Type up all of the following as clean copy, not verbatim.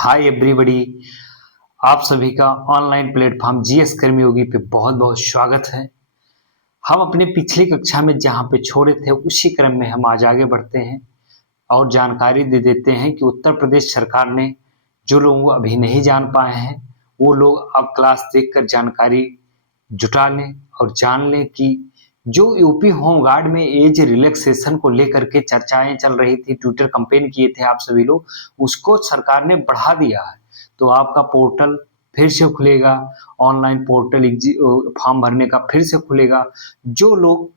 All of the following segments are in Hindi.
Hi everybody. आप सभी का ऑनलाइन प्लेटफॉर्म जीएस कर्मी योगी पे बहुत बहुत स्वागत है। हम अपनी पिछली कक्षा में जहाँ पे छोड़े थे उसी क्रम में हम आज आगे बढ़ते हैं और जानकारी दे देते हैं कि उत्तर प्रदेश सरकार ने जो लोग अभी नहीं जान पाए हैं वो लोग अब क्लास देखकर जानकारी जुटा लें और जान लें कि जो यूपी होमगार्ड में एज रिलैक्सेशन को लेकर के चर्चाएं चल रही थी, ट्विटर कैंपेन किए थे आप सभी लोग, उसको सरकार ने बढ़ा दिया है। तो आपका पोर्टल फिर से खुलेगा, ऑनलाइन पोर्टल फॉर्म भरने का फिर से खुलेगा। जो लोग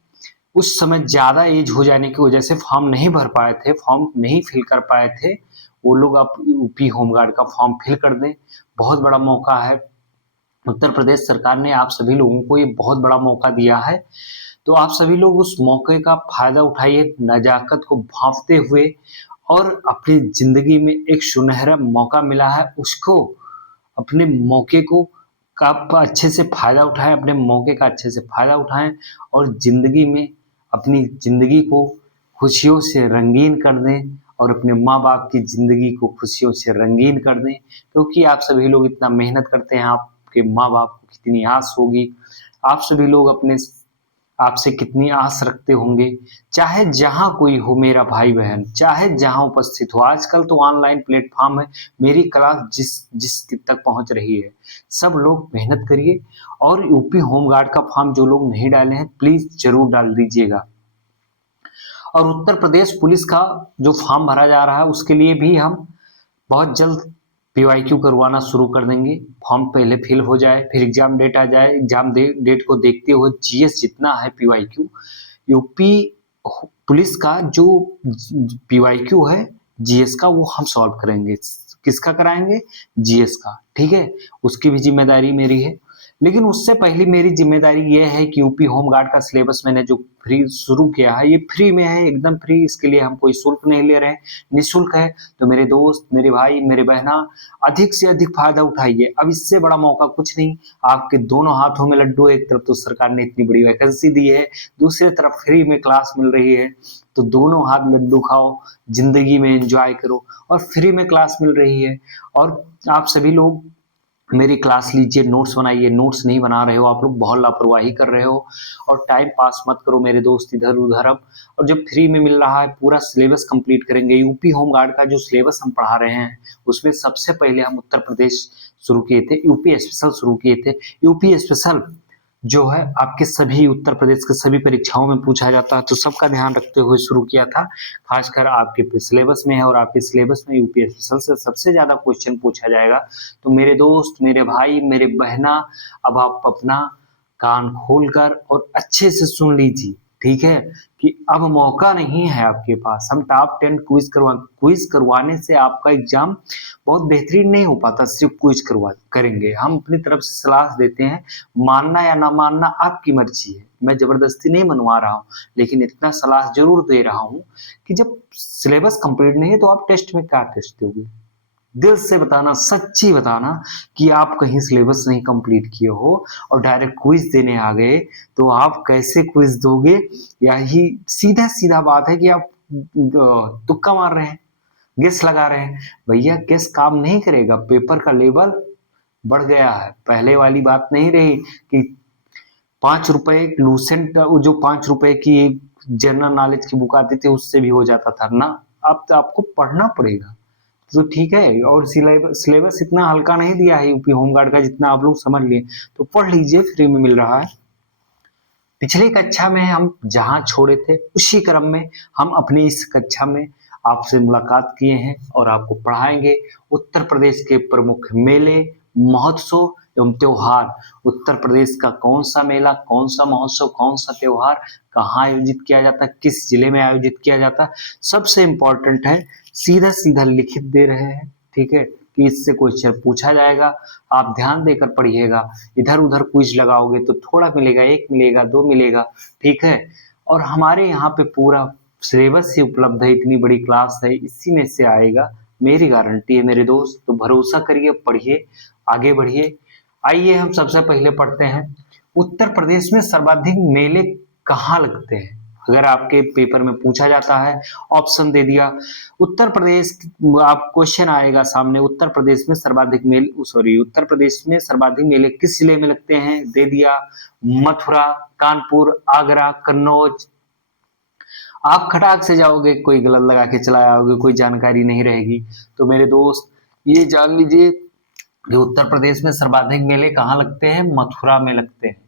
उस समय ज़्यादा एज हो जाने की वजह से फॉर्म नहीं भर पाए थे, फॉर्म नहीं फिल कर पाए थे, वो लोग आप यूपी होमगार्ड का फॉर्म फिल कर दें। बहुत बड़ा मौका है। उत्तर प्रदेश सरकार ने आप सभी लोगों को ये बहुत बड़ा मौका दिया है, तो आप सभी लोग उस मौके का फायदा उठाइए, नजाकत को भांपते हुए, और अपनी जिंदगी में एक सुनहरा मौका मिला है, उसको अपने मौके को का अच्छे से फायदा उठाएं, अपने मौके का अच्छे से फायदा उठाएं और जिंदगी में अपनी जिंदगी को खुशियों से रंगीन कर दें और अपने माँ बाप की जिंदगी को खुशियों से रंगीन कर दें, क्योंकि आप सभी लोग इतना मेहनत करते हैं। आपके माँ बाप को कितनी आस होगी, आप सभी लोग अपने आपसे कितनी आस रखते होंगे। चाहे जहां कोई हो मेरा भाई बहन, चाहे जहां उपस्थित हो, आजकल तो ऑनलाइन प्लेटफॉर्म है, मेरी क्लास जिस जिस तक पहुंच रही है, सब लोग मेहनत करिए और यूपी होमगार्ड का फॉर्म जो लोग नहीं डाले हैं प्लीज जरूर डाल दीजिएगा। और उत्तर प्रदेश पुलिस का जो फॉर्म भरा जा रहा है उसके लिए भी हम बहुत जल्द पीवाईक्यू करवाना शुरू कर देंगे। फॉर्म पहले फिल हो जाए, फिर एग्जाम डेट आ जाए, एग्जाम डेट को देखते हुए जीएस जितना है पीवाईक्यू, यूपी पुलिस का जो पीवाईक्यू है जीएस का, वो हम सॉल्व करेंगे। किसका कराएंगे? जीएस का। ठीक है, उसकी भी जिम्मेदारी मेरी है। लेकिन उससे पहले मेरी जिम्मेदारी ये है कि यूपी होमगार्ड का सिलेबस मैंने जो फ्री शुरू किया है, ये फ्री में है, एकदम फ्री। इसके लिए हम कोई शुल्क नहीं ले रहे हैं, निःशुल्क है। तो मेरे दोस्त, मेरे भाई, मेरे बहना, अधिक से अधिक फायदा उठाइए। अब इससे बड़ा मौका कुछ नहीं। आपके दोनों हाथों में लड्डू। एक तरफ तो सरकार ने इतनी बड़ी वैकेंसी दी है, दूसरी तरफ फ्री में क्लास मिल रही है, तो दोनों हाथ लड्डू खाओ, जिंदगी में एंजॉय करो, और फ्री में क्लास मिल रही है। और आप सभी लोग मेरी क्लास लीजिए, नोट्स बनाइए। नोट्स नहीं बना रहे हो आप लोग, बहुत लापरवाही कर रहे हो, और टाइम पास मत करो मेरे दोस्त इधर उधर। अब और जब फ्री में मिल रहा है, पूरा सिलेबस कंप्लीट करेंगे। यूपी होमगार्ड का जो सिलेबस हम पढ़ा रहे हैं उसमें सबसे पहले हम उत्तर प्रदेश शुरू किए थे, यूपी स्पेशल शुरू किए थे। यूपी स्पेशल जो है आपके सभी उत्तर प्रदेश के सभी परीक्षाओं में पूछा जाता है, तो सबका ध्यान रखते हुए शुरू किया था। खासकर आपके सिलेबस में है, और आपके सिलेबस में यूपी स्पेशल से सबसे ज्यादा क्वेश्चन पूछा जाएगा। तो मेरे दोस्त, मेरे भाई, मेरे बहना, अब आप अपना कान खोलकर और अच्छे से सुन लीजिए, ठीक है, कि अब मौका नहीं है आपके पास। हम टॉप 10 क्विज करवाने से आपका एग्जाम बहुत बेहतरीन नहीं हो पाता। सिर्फ क्विज करेंगे, हम अपनी तरफ से सलाह देते हैं। मानना या ना मानना आपकी मर्जी है, मैं जबरदस्ती नहीं मनवा रहा हूँ, लेकिन इतना सलाह जरूर दे रहा हूँ कि जब सिलेबस कंप्लीट नहीं है तो आप टेस्ट में क्या टेस्ट दोगे? दिल से बताना, सच्ची बताना कि आप कहीं सिलेबस नहीं कंप्लीट किए हो और डायरेक्ट क्विज देने आ गए, तो आप कैसे क्विज दोगे? यही सीधा सीधा बात है कि आप तुक्का मार रहे हैं, गेस लगा रहे हैं। भैया गेस काम नहीं करेगा, पेपर का लेवल बढ़ गया है। पहले वाली बात नहीं रही कि 5 रुपए लूसेंट, जो 5 रुपए की एक जनरल नॉलेज की बुक आती थी उससे भी हो जाता था ना। अब तो आपको पढ़ना पड़ेगा। तो ठीक है, और सिलेबस इतना हल्का नहीं दिया है यूपी होमगार्ड का जितना आप लोग समझ लिए। तो पढ़ लीजिए, फ्री में मिल रहा है। पिछली कक्षा में हम जहां छोड़े थे उसी क्रम में हम अपनी इस कक्षा में आपसे मुलाकात किए हैं और आपको पढ़ाएंगे उत्तर प्रदेश के प्रमुख मेले, महोत्सव एवं त्योहार। उत्तर प्रदेश का कौन सा मेला, कौन सा महोत्सव, कौन सा त्योहार कहाँ आयोजित किया जाता है, किस जिले में आयोजित किया जाता है, सबसे इम्पोर्टेंट है। सीधा सीधा लिखित दे रहे हैं, ठीक है, कि इससे क्वेश्चन पूछा जाएगा। आप ध्यान देकर पढ़िएगा। इधर उधर क्विज लगाओगे तो थोड़ा मिलेगा, 1 मिलेगा, 2 मिलेगा, ठीक है। और हमारे यहाँ पे पूरा सिलेबस ही उपलब्ध है, इतनी बड़ी क्लास है, इसी में से आएगा, मेरी गारंटी है मेरे दोस्त। तो भरोसा करिए, पढ़िए, आगे बढ़िए। आइए हम सबसे पहले पढ़ते हैं उत्तर प्रदेश में सर्वाधिक मेले कहाँ लगते हैं। अगर आपके पेपर में पूछा जाता है, ऑप्शन दे दिया उत्तर प्रदेश, आप क्वेश्चन आएगा सामने, उत्तर प्रदेश में सर्वाधिक मेले, सॉरी, उत्तर प्रदेश में सर्वाधिक मेले किस जिले में लगते हैं, दे दिया मथुरा, कानपुर, आगरा, कन्नौज। आप खटाक से जाओगे, कोई गलत लगा के चला आओगे, कोई जानकारी नहीं रहेगी। तो मेरे दोस्त ये जान लीजिए कि उत्तर प्रदेश में सर्वाधिक मेले कहाँ लगते हैं, मथुरा में लगते हैं।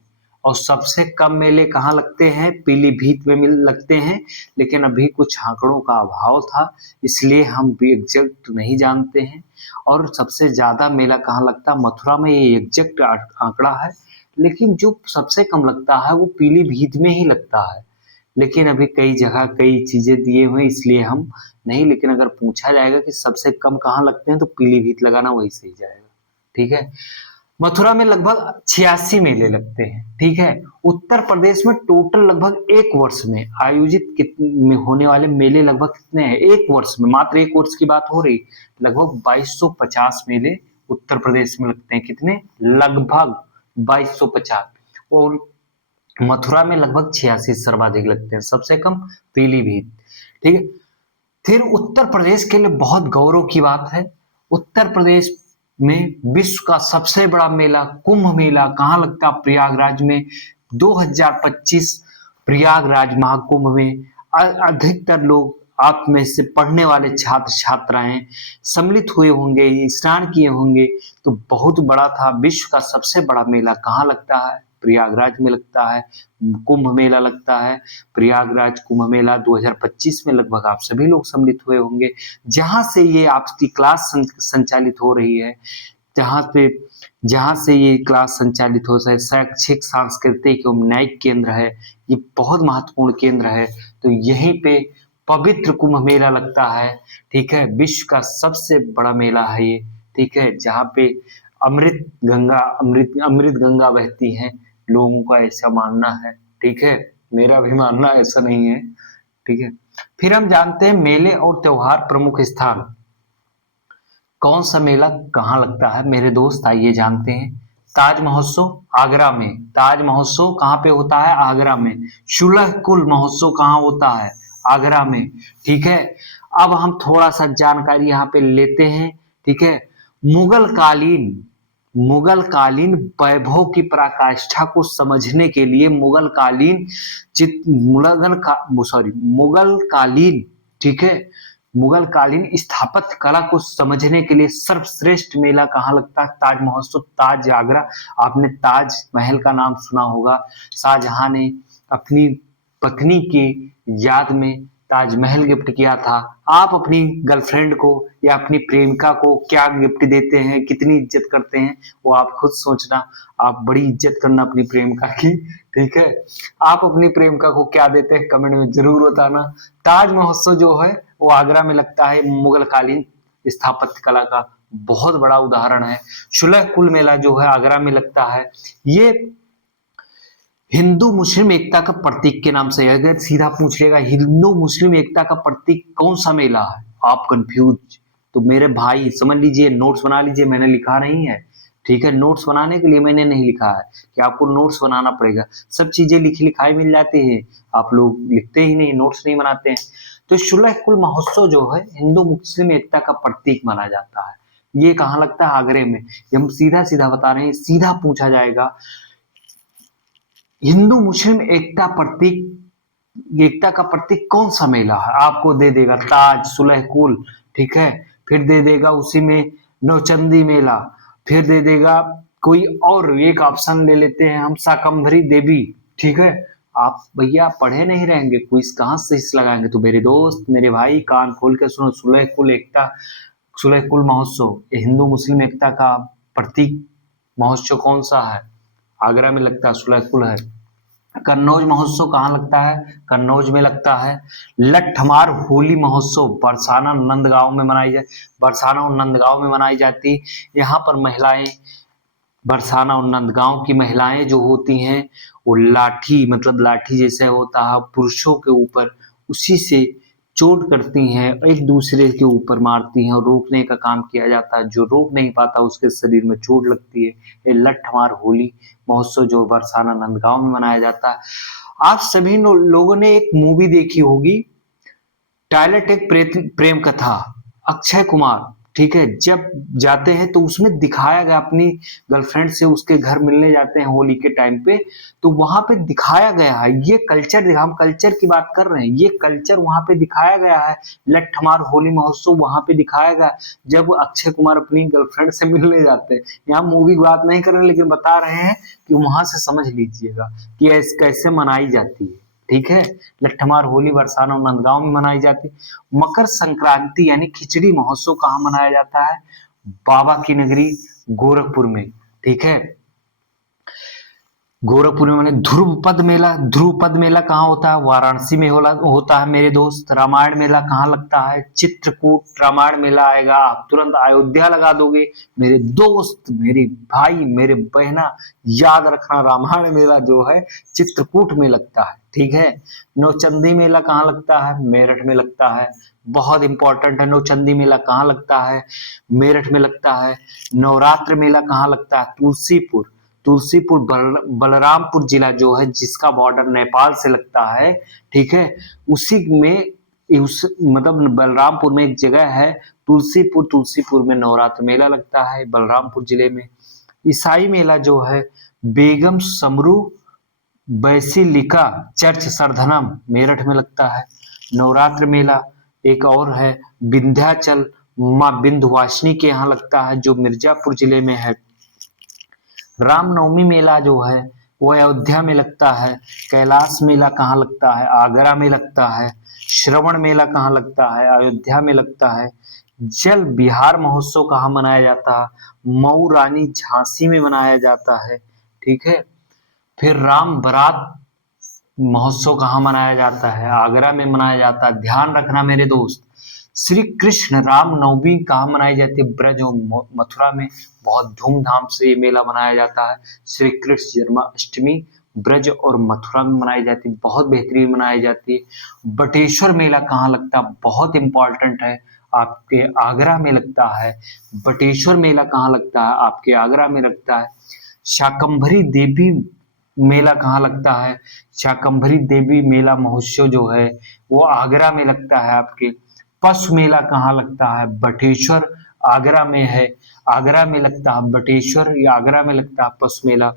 और सबसे कम मेले कहाँ लगते हैं, पीलीभीत में मिल लगते हैं। लेकिन अभी कुछ आंकड़ों का अभाव था, इसलिए हम भी एग्जैक्ट नहीं जानते हैं। और सबसे ज्यादा मेला कहाँ लगता है, मथुरा में, ये एग्जैक्ट आंकड़ा है। लेकिन जो सबसे कम लगता है वो पीलीभीत में ही लगता है। लेकिन अभी कई जगह कई चीजें दिए हुए हैं, इसलिए हम नहीं, लेकिन अगर पूछा जाएगा कि सबसे कम कहाँ लगते हैं तो पीलीभीत लगाना वही सही जाएगा। ठीक है। मथुरा में लगभग 86 मेले लगते हैं। ठीक है। उत्तर प्रदेश में टोटल लगभग एक वर्ष में आयोजित में होने वाले मेले लगभग कितने हैं, एक वर्ष में, मात्र एक वर्ष की बात हो रही, लगभग 2250 मेले उत्तर प्रदेश में लगते हैं। कितने, लगभग 2250। और मथुरा में लगभग 86 सर्वाधिक लगते हैं, सबसे कम पीलीभीत। ठीक है। फिर उत्तर प्रदेश के लिए बहुत गौरव की बात है, उत्तर प्रदेश में विश्व का सबसे बड़ा मेला कुंभ मेला कहाँ लगता है, प्रयागराज में। 2025 प्रयागराज महाकुंभ में अधिकतर लोग आप में से पढ़ने वाले छात्र छात्राएं सम्मिलित हुए होंगे, स्नान किए होंगे। तो बहुत बड़ा था, विश्व का सबसे बड़ा मेला कहाँ लगता है, प्रयागराज में लगता है। कुंभ मेला लगता है प्रयागराज कुंभ मेला 2025 में, लगभग आप सभी लोग सम्मिलित हुए होंगे। जहां से ये आपकी क्लास संचालित हो रही है, जहां से ये क्लास संचालित हो रहा है, शैक्षिक सांस्कृतिक एवं न्यायिक केंद्र है, ये बहुत महत्वपूर्ण केंद्र है। तो यहीं पे पवित्र कुंभ मेला लगता है। ठीक है। विश्व का सबसे बड़ा मेला है ये। ठीक है। जहाँ पे अमृत गंगा बहती है, लोगों का ऐसा मानना है। ठीक है। मेरा भी मानना ऐसा नहीं है। ठीक है। फिर हम जानते हैं मेले और त्योहार प्रमुख स्थान, कौन सा मेला कहाँ लगता है मेरे दोस्त, आइए जानते हैं। ताज महोत्सव आगरा में, ताज महोत्सव कहाँ पे होता है, आगरा में। शुलह कुल महोत्सव कहाँ होता है, आगरा में। ठीक है। अब हम थोड़ा सा जानकारी यहाँ पे लेते हैं। ठीक है। मुगल कालीन मुगल कालीन वैभव की पराकाष्ठा को समझने के लिए मुगल कालीन, ठीक है, मुगल कालीन स्थापत्य कला को समझने के लिए सर्वश्रेष्ठ मेला कहाँ लगता है, ताज महोत्सव, ताज आगरा। आपने ताज महल का नाम सुना होगा, शाहजहां ने अपनी पत्नी की याद में ताजमहल गिफ्ट किया था। आप अपनी गर्लफ्रेंड को या अपनी प्रेमिका को क्या गिफ्ट देते हैं, कितनी इज्जत करते हैं, वो आप खुद सोचना। आप बड़ी इज्जत करना अपनी प्रेमिका की। ठीक है। आप अपनी प्रेमिका को क्या देते हैं कमेंट में जरूर बताना। ताज महोत्सव जो है वो आगरा में लगता है, मुगल कालीन स्थापत्य कला का बहुत बड़ा उदाहरण है। शुलह कुल मेला जो है आगरा में लगता है। ये हिंदू मुस्लिम एकता का प्रतीक के नाम से, अगर सीधा पूछ लेगा हिंदू मुस्लिम एकता का प्रतीक कौन सा मेला है, आप कंफ्यूज, तो मेरे भाई समझ लीजिए, नोट्स बना लीजिए, मैंने लिखा नहीं है। ठीक है। नोट्स बनाने के लिए मैंने नहीं लिखा है कि आपको नोट्स बनाना पड़ेगा, सब चीजें लिखी लिखाई मिल जाती है, आप लोग लिखते ही नहीं, नोट्स नहीं बनाते हैं। तो शुलह कुल महोत्सव जो है हिंदू मुस्लिम एकता का प्रतीक माना जाता है। ये कहाँ लगता है, आगरे में। ये हम सीधा सीधा बता रहे हैं, सीधा पूछा जाएगा हिंदू मुस्लिम एकता का प्रतीक कौन सा मेला है, आपको दे देगा ताज, सुलह कुल, ठीक है, फिर दे देगा उसी में नौचंदी मेला, फिर दे देगा कोई और एक ऑप्शन ले लेते हैं हम, शाकंभरी देवी। ठीक है। आप भैया पढ़े नहीं रहेंगे, क्विज कहाँ से इस लगाएंगे। तो मेरे दोस्त मेरे भाई कान खोल के सुनो, सुलह कुल महोत्सव ये हिंदू मुस्लिम एकता का प्रतीक महोत्सव कौन सा है, आगरा में लगता है, सुलह कुल है। कन्नौज महोत्सव कहाँ लगता है, कन्नौज में लगता है। लट्ठमार होली महोत्सव बरसाना और नंदगांव में मनाई जाती। यहाँ पर महिलाएं, बरसाना और नंदगांव की महिलाएं जो होती हैं वो लाठी, मतलब लाठी जैसे होता है पुरुषों के ऊपर, उसी से चोट करती हैं, एक दूसरे के ऊपर मारती हैं और रोकने का काम किया जाता है। जो रोक नहीं पाता उसके शरीर में चोट लगती है। ये लट्ठमार होली महोत्सव जो बरसाना नंदगांव में मनाया जाता है। आप सभी लोगों ने एक मूवी देखी होगी, टॉयलेट एक प्रेम कथा, अक्षय कुमार, ठीक है, जब जाते हैं तो उसमें दिखाया गया अपनी गर्लफ्रेंड से उसके घर मिलने जाते हैं होली के टाइम पे, तो वहां पे दिखाया गया है ये कल्चर, हम कल्चर की बात कर रहे हैं, ये कल्चर वहां पे दिखाया गया है। लट्ठमार होली महोत्सव वहां पे दिखाया गया, जब अक्षय कुमार अपनी गर्लफ्रेंड से मिलने जाते हैं। यहाँ मूवी की बात नहीं कर रहे लेकिन बता रहे हैं कि वहां से समझ लीजिएगा कि कैसे मनाई जाती है, ठीक है। लट्ठमार होली बरसाना और नंदगांव में मनाई जाती है। मकर संक्रांति यानी खिचड़ी महोत्सव कहाँ मनाया जाता है? बाबा की नगरी गोरखपुर में, ठीक है। गोरखपुर में मैंने ध्रुपद मेला कहाँ होता है? वाराणसी में होता है मेरे दोस्त। रामायण मेला कहाँ लगता है? चित्रकूट रामायण मेला आएगा, आप तुरंत अयोध्या लगा दोगे मेरे दोस्त, मेरे भाई, मेरे बहना, याद रखना रामायण मेला जो है चित्रकूट में लगता है, ठीक है। नौचंदी मेला कहाँ लगता है? मेरठ में लगता है, बहुत इंपॉर्टेंट है। नौचंदी मेला कहाँ लगता है? मेरठ में लगता है। नवरात्र मेला कहाँ लगता है? तुलसीपुर बलरामपुर जिला जो है जिसका बॉर्डर नेपाल से लगता है, ठीक है, उसी में मतलब बलरामपुर में एक जगह है तुलसीपुर में नवरात्र मेला लगता है बलरामपुर जिले में। ईसाई मेला जो है बेगम समरू बैसिलिका चर्च सरधनम मेरठ में लगता है। नवरात्र मेला एक और है विंध्याचल माँ विंध्यवासिनी के यहाँ लगता है जो मिर्जापुर जिले में है। रामनवमी मेला जो है वो अयोध्या में लगता है। कैलाश मेला कहाँ लगता है? आगरा में लगता है। श्रवण मेला कहाँ लगता है? अयोध्या में लगता है। जल बिहार महोत्सव कहाँ मनाया जाता है? मऊ रानी झांसी में मनाया जाता है, ठीक है। फिर राम बारात महोत्सव कहाँ मनाया जाता है? आगरा में मनाया जाता है। ध्यान रखना मेरे दोस्त, श्री कृष्ण रामनवमी कहाँ मनाई जाती है? ब्रज और मथुरा में बहुत धूमधाम से ये मेला मनाया जाता है। श्री कृष्ण जन्माष्टमी ब्रज और मथुरा में मनाई जाती है, बहुत बेहतरीन मनाई जाती है। बटेश्वर मेला कहाँ लगता है? बहुत इंपॉर्टेंट है, आपके आगरा में लगता है। बटेश्वर मेला कहाँ लगता है? आपके आगरा में लगता है। शाकंभरी देवी मेला कहाँ लगता है? शाकंभरी देवी मेला महोत्सव जो है वो आगरा में लगता है आपके। पशु मेला कहाँ लगता है? बटेश्वर आगरा में है, आगरा में लगता है बटेश्वर, या आगरा में लगता है पशु मेला।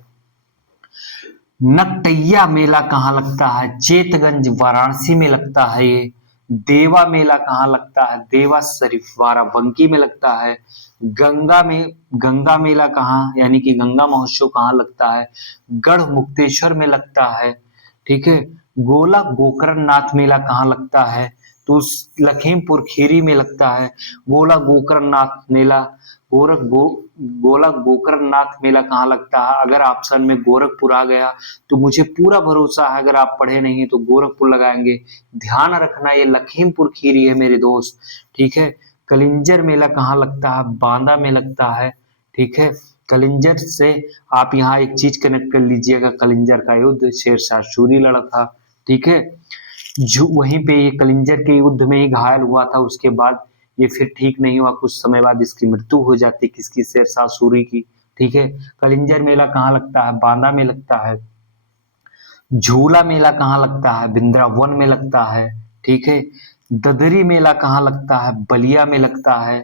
नकटैया मेला कहाँ लगता है? चेतगंज वाराणसी में लगता है ये। देवा मेला कहाँ लगता है? देवा शरीफ बाराबंकी में लगता है। गंगा मेला कहाँ यानी कि गंगा महोत्सव कहाँ लगता है? गढ़ मुक्तेश्वर में लगता है, ठीक है। गोला गोकर्ण नाथ मेला कहाँ लगता है? तो लखीमपुर खीरी में लगता है। गोला गोकर्ण नाथ मेला गोला गोकर्ण नाथ मेला कहाँ लगता है? अगर ऑप्शन में गोरखपुर आ गया तो मुझे पूरा भरोसा है, अगर आप पढ़े नहीं है तो गोरखपुर लगाएंगे। ध्यान रखना ये लखीमपुर खीरी है मेरे दोस्त, ठीक है। कलिंजर मेला कहाँ लगता है? बांदा में लगता है, ठीक है। कलिंजर से आप यहाँ एक चीज कनेक्ट कर लीजिएगा, कलिंजर का युद्ध शेरशाह सूरी लड़ा था, ठीक है। जो वहीं पे ये कलिंजर के युद्ध में ही घायल हुआ था, उसके बाद ये फिर ठीक नहीं हुआ, कुछ समय बाद इसकी मृत्यु हो जाती, किसकी? शेरशाह सूरी की, ठीक है। कलिंजर मेला कहाँ लगता है? बांदा में लगता है। झूला मेला कहाँ लगता है? वृंदावन में लगता है, ठीक है। ददरी मेला कहाँ लगता है? बलिया में लगता है।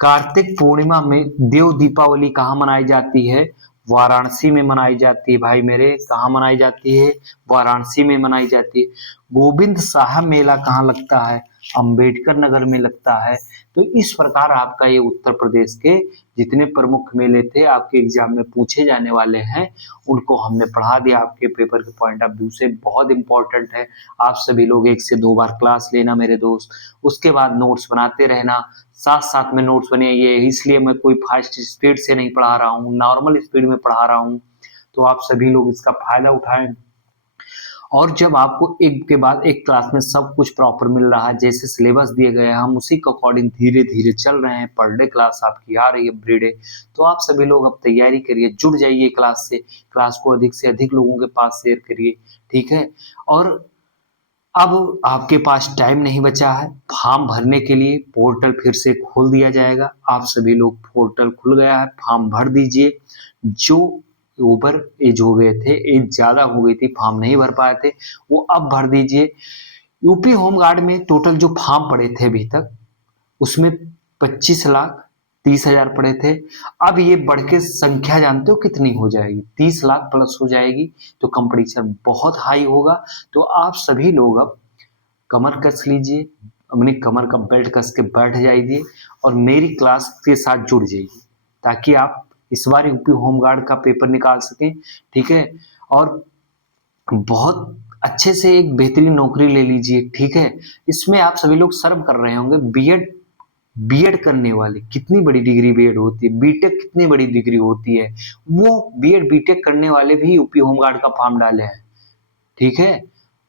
कार्तिक पूर्णिमा में देव दीपावली कहाँ मनाई जाती है? वाराणसी में मनाई जाती है भाई मेरे। कहाँ मनाई जाती है? वाराणसी में मनाई जाती है। गोविंद साहब मेला कहाँ लगता है? अंबेडकर नगर में लगता है। तो इस प्रकार आपका ये उत्तर प्रदेश के जितने प्रमुख मेले थे आपके एग्जाम में पूछे जाने वाले हैं उनको हमने पढ़ा दिया आपके पेपर के पॉइंट ऑफ व्यू से। बहुत इंपॉर्टेंट है, आप सभी लोग 1 से 2 बार क्लास लेना मेरे दोस्त, उसके बाद नोट्स बनाते रहना। साथ साथ में नोट्स बने, ये इसलिए मैं कोई फास्ट स्पीड से नहीं पढ़ा रहा हूँ, नॉर्मल स्पीड में पढ़ा रहा हूँ, तो आप सभी लोग इसका फायदा उठाएं। और जब आपको एक के बाद एक क्लास में सब कुछ प्रॉपर मिल रहा है, जैसे सिलेबस दिए गए हैं हम उसी के अकॉर्डिंग धीरे धीरे चल रहे हैं, पर डे क्लास आपकी आ रही है एवरीडे, तो आप सभी लोग अब तैयारी करिए, जुड़ जाइए क्लास से, क्लास को अधिक से अधिक लोगों के पास शेयर करिए, ठीक है। और अब आपके पास टाइम नहीं बचा है, फॉर्म भरने के लिए पोर्टल फिर से खोल दिया जाएगा। आप सभी लोग, पोर्टल खुल गया है, फॉर्म भर दीजिए। जो ओवर एज हो गए थे, एज ज़्यादा हो गई थी, फॉर्म नहीं भर पाए थे, वो अब भर दीजिए। यूपी होमगार्ड में टोटल जो फॉर्म पड़े थे अभी तक, उसमें 25,30,000 पड़े थे। अब ये बढ़ के संख्या जानते हो कितनी हो जाएगी? 30 लाख प्लस हो जाएगी। तो कंपटीशन बहुत हाई होगा। तो आप सभी लोग अब कमर कस लीजिए, अपनी कमर का बेल्ट कस के बैठ जाइए और मेरी क्लास के साथ जुड़ जाइए, ताकि आप इस बार यूपी होमगार्ड का पेपर निकाल सकें। ठीक है, और बहुत अच्छे से एक बेहतरीन नौकरी ले लीजिए। ठीक है, इसमें आप सभी लोग शर्म कर रहे होंगे, बीएड बीएड करने वाले, कितनी बड़ी डिग्री बीएड होती है, बीटेक कितनी बड़ी डिग्री होती है, वो बीएड बीटेक करने वाले भी यूपी होमगार्ड का फॉर्म डाले हैं। ठीक है,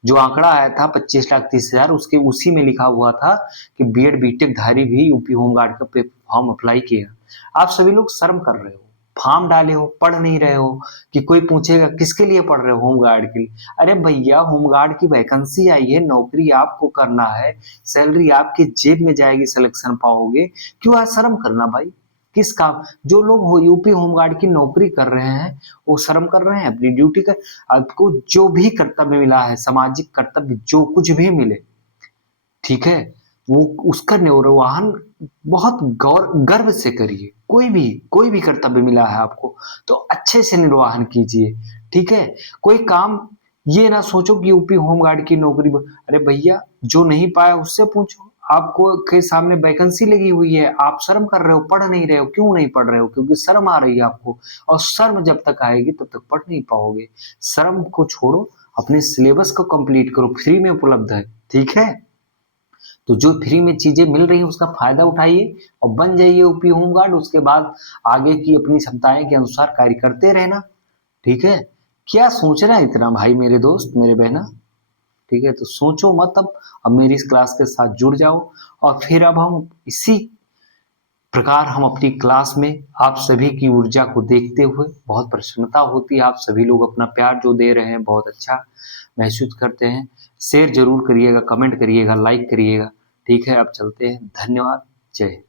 जो आंकड़ा आया था 25,30,000, उसके उसी में लिखा हुआ था कि बीएड बीटेक धारी भी यूपी होमगार्ड का फॉर्म अप्लाई किया। आप सभी लोग शर्म कर रहे हो, फॉर्म डाले हो, पढ़ नहीं रहे हो। कि कोई पूछेगा किसके लिए पढ़ रहे हो? होमगार्ड के लिए। अरे भैया, होमगार्ड की वैकेंसी आई है, नौकरी आपको करना है, सैलरी आपकी जेब में जाएगी, सिलेक्शन पाओगे, क्यों आज शर्म करना भाई? किस काम? जो लोग यूपी होमगार्ड की नौकरी कर रहे हैं वो शर्म कर रहे हैं अपनी ड्यूटी का। आपको जो भी कर्तव्य मिला है, सामाजिक कर्तव्य जो कुछ भी मिले, ठीक है, वो उसका निर्वहन बहुत गर्व से करिए। कोई भी कर्तव्य मिला है आपको तो अच्छे से निर्वहन कीजिए। ठीक है, कोई काम ये ना सोचो कि यूपी होमगार्ड की नौकरी अरे भैया, जो नहीं पाया उससे पूछो। आपको के सामने वैकेंसी लगी हुई है, आप शर्म कर रहे हो, पढ़ नहीं रहे हो। क्यों नहीं पढ़ रहे हो? क्योंकि शर्म आ रही है आपको, और शर्म जब तक आएगी तब तक पढ़ नहीं पाओगे। शर्म को छोड़ो, अपने सिलेबस को कंप्लीट करो, फ्री में उपलब्ध है। ठीक है, तो जो फ्री में चीजें मिल रही हैं उसका फायदा उठाइए और बन जाइए यूपी होमगार्ड। उसके बाद आगे की अपनी क्षमताएं के अनुसार कार्य करते रहना। ठीक है, क्या सोच रहा है इतना भाई, मेरे दोस्त, मेरे बहना? ठीक है, तो सोचो मत अब मेरी इस क्लास के साथ जुड़ जाओ। और फिर अब हम इसी प्रकार हम अपनी क्लास में आप सभी की ऊर्जा को देखते हुए बहुत प्रसन्नता होती है। आप सभी लोग अपना प्यार जो दे रहे हैं बहुत अच्छा महसूस करते हैं। शेयर जरूर करिएगा, कमेंट करिएगा, लाइक करिएगा। ठीक है, अब चलते हैं। धन्यवाद। जय हिंद।